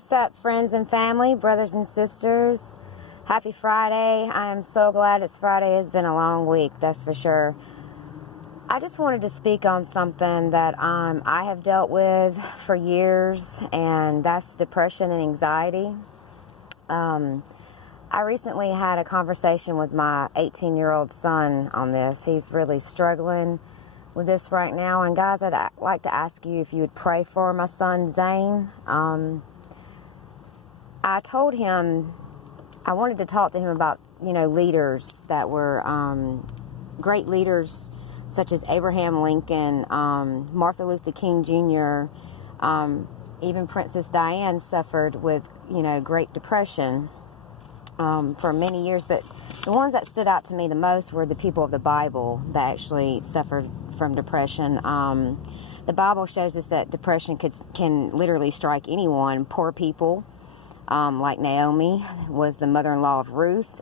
What's up, friends and family, brothers and sisters? Happy Friday. I am so glad it's Friday. It's been a long week, that's for sure. I just wanted to speak on something that I have dealt with for years, and that's depression and anxiety. I recently had a conversation with my 18-year-old son on this. He's really struggling with this right now. And guys, I'd like to ask you if you would pray for my son, Zane. I told him I wanted to talk to him about, leaders that were great leaders such as Abraham Lincoln, Martin Luther King Jr., even Princess Diana suffered with, Great Depression for many years. But the ones that stood out to me the most were the people of the Bible that actually suffered from depression. The Bible shows us that depression can literally strike anyone. Poor people, like Naomi was the mother-in-law of Ruth.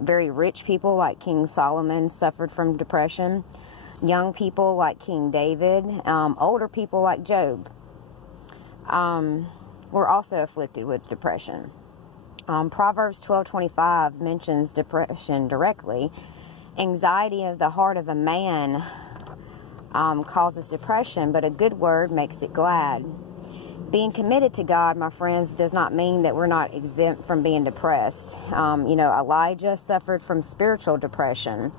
Very rich people like King Solomon suffered from depression. Young people like King David. Older people like Job were also afflicted with depression. Proverbs 12:25 mentions depression directly. Anxiety of the heart of a man causes depression, but a good word makes it glad. Being committed to God, my friends, does not mean that we're not exempt from being depressed. Elijah suffered from spiritual depression,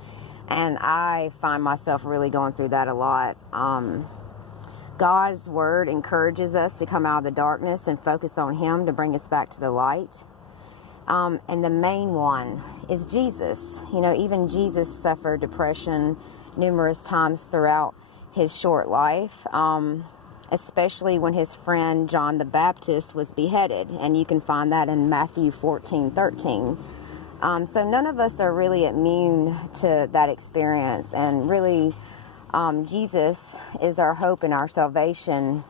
and I find myself really going through that a lot. God's word encourages us to come out of the darkness and focus on Him to bring us back to the light. And the main one is Jesus. Even Jesus suffered depression numerous times throughout His short life. Especially when his friend John the Baptist was beheaded, and you can find that in Matthew 14:13. So none of us are really immune to that experience, and really Jesus is our hope and our salvation,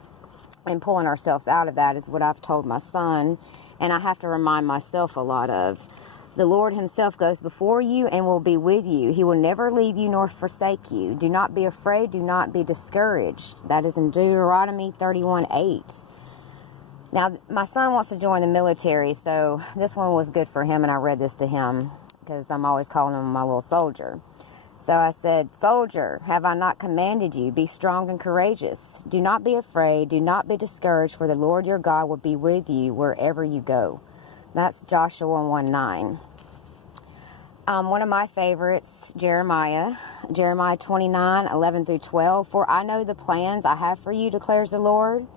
and pulling ourselves out of that is what I've told my son, and I have to remind myself a lot of. The Lord Himself goes before you and will be with you. He will never leave you nor forsake you. Do not be afraid. Do not be discouraged. That is in Deuteronomy 31:8. Now, my son wants to join the military, so this one was good for him, and I read this to him because I'm always calling him my little soldier. So I said, "Soldier, have I not commanded you? Be strong and courageous. Do not be afraid. Do not be discouraged, for the Lord your God will be with you wherever you go." That's Joshua 1:9. One of my favorites, Jeremiah 29:11-12. "For I know the plans I have for you, declares the Lord,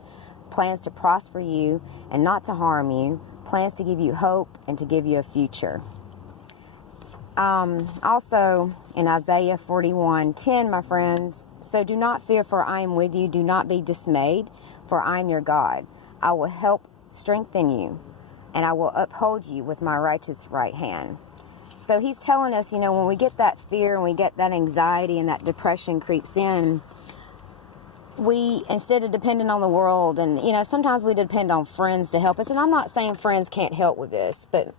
plans to prosper you and not to harm you, plans to give you hope and to give you a future." Also in Isaiah 41:10, my friends, "So do not fear, for I am with you. Do not be dismayed, for I am your God. I will help strengthen you, and I will uphold you with my righteous right hand." So He's telling us, when we get that fear and we get that anxiety and that depression creeps in, we, instead of depending on the world, and, sometimes we depend on friends to help us. And I'm not saying friends can't help with this, but,